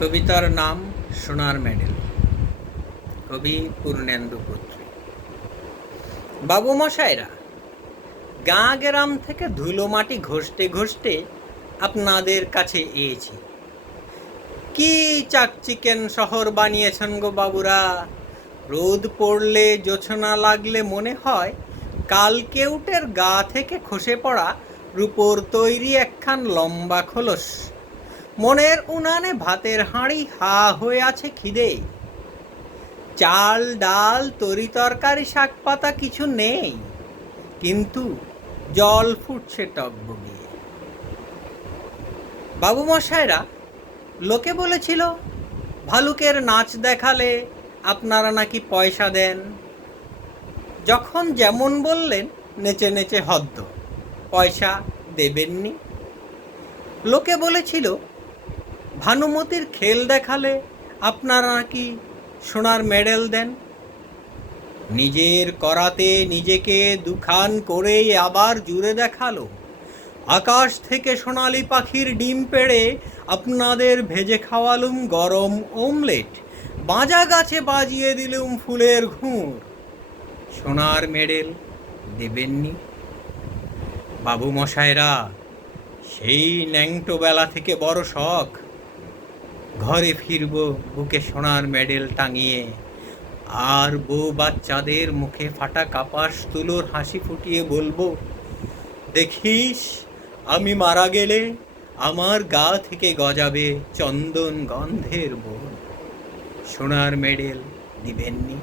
কবিতার নাম সোনার মেডেল। কবি পূর্ণেন্দু পুত্রী। বাবুমশাইরা, গাঁ গ্রাম থেকে ধুলো মাটি ঘষতে ঘষতে আপনাদের কাছে এসেছি। কি চাকচিকেন শহর বানিয়েছেন গো বাবুরা! রোদ পড়লে জোছনা লাগলে মনে হয় কালকেউটের গা থেকে খসে পড়া রূপোর তৈরি একখান লম্বা খোলস। মনের উনানে ভাতের হাঁড়ি হা হয়ে আছে খিদে। চাল ডাল তরি তরকারি শাক পাতা কিছু নেই, কিন্তু জল ফুটছে টকবগিয়ে। বাবুমশাইরা, লোকে বলেছিল ভালুকের নাচ দেখালে আপনারা নাকি পয়সা দেন। যখন যেমন বললেন নেচে নেচে হদ্দ, পয়সা দেবেননি। লোকে বলেছিল ভানুমতির খেল দেখালে আপনারা নাকি সোনার মেডেল দেন। নিজের করাতে নিজেকে দুখান করেই আবার জুড়ে দেখালো। আকাশ থেকে সোনালি পাখির ডিম পেড়ে আপনাদের ভেজে খাওয়ালুম গরম অমলেট, বাজা গাছে বাজিয়ে দিলুম ফুলের ঘুঙুর। সোনার মেডেল দেবেননি। বাবুমশাইরা, সেই ন্যাংটো বেলা থেকে বড় শখ, ঘরে ফিরব বুকে সোনার মেডেল টাঙিয়ে, আর বউ বাচ্চাদের মুখে ফাটা কাপাস তুলোর হাসি ফুটিয়ে বলবো, দেখিস আমি মারা গেলে আমার গা থেকে গজাবে চন্দন গন্ধের বোন। সোনার মেডেল দিবেননি।